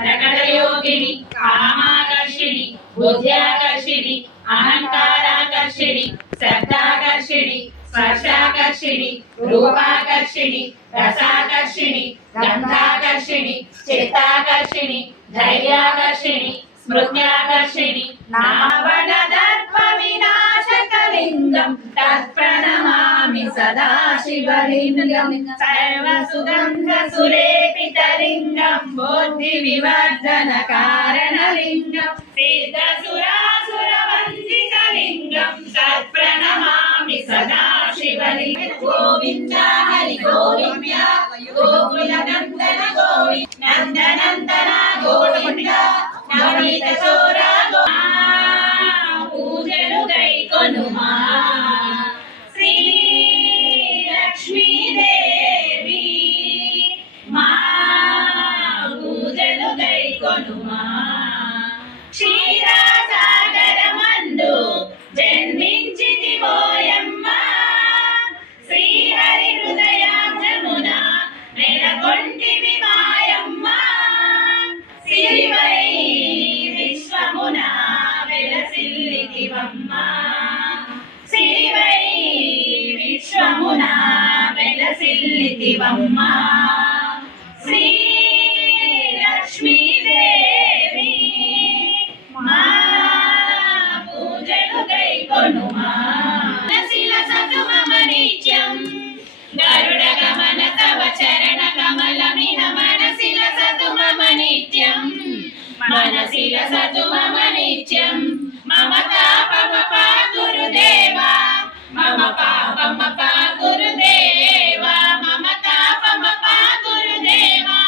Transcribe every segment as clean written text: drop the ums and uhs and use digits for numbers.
ప్రకటయోగిని కామాకర్షిణి బుద్ధ్యాకర్షిణి అహంకారాకర్షిణి శబ్దాకర్షిణి స్పర్శాకర్షిణి రూపాకర్షిణి రసాకర్షిణి గంధాకర్షిణి చిత్తాకర్షిణి ధైర్యాకర్షిణి స్మృత్యాకర్షిణి నావనదర్ప వినాశకలింగం తత్ప్రణమామి సదా శివలింగం సర్వసుగంధ సులేపితలింగం బుద్ధి వివర్ధన కారణలింగం సిద్ధసురాసుర వందితలింగం తత్ప్రణమామి సదా శివలింగం గోవింద హరి గోవింద గోకుల నందన గోవింద నందనందన గోవింద నవనీత చోర పూజలు గైకొనుమా శ్రీ లక్ష్మీదేవి మా పూజలు గైకొనుమా క్షీరసాగరమందు జన్మించితి ఓయమ్మ శ్రీహరి హృదయాజమున నెలకొంటివి మాయమ్మ సిరివై విశ్వమున వెలసిల్లితివమ్మ సిరివై విశ్వమున వెలసిల్లితివమ్మ శ్రీ లక్ష్మీదేవి మా పూజలు గైకొనుమా శిల సతుమమ నిత్యం గరుడ గమన తవ చరణ కమలమిహ మనసిల సతు మమ నిత్యం మనసిల సతు మమ నిత్యం మమ తాపమ పా గురుదేవా మమ పాపమ పా గురుదేవా మమ తాపమ పా గురుదేవా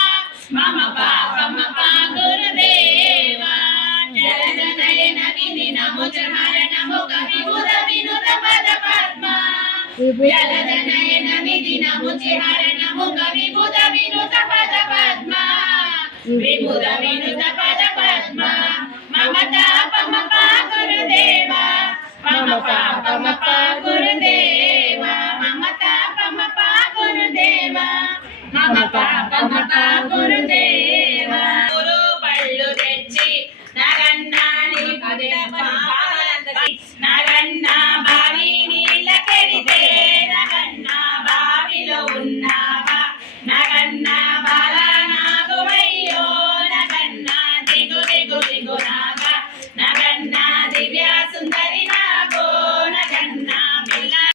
మమ పాపమ పా గురుదేవా జలజనయన విధి నమో చరణ ముఖ విభుద వినుత పద పద్మ జలజనయన విధి నమో చరణ ముఖ విభుద వినుత పద పద్మ విభుద వినుత పద పద్మ మమ తాపమ పా గురుదేవా మమ పాపమ పా గురుదేవా మమ తాపమ పా గురుదేవా మమ పాపమ పా గురుదేవా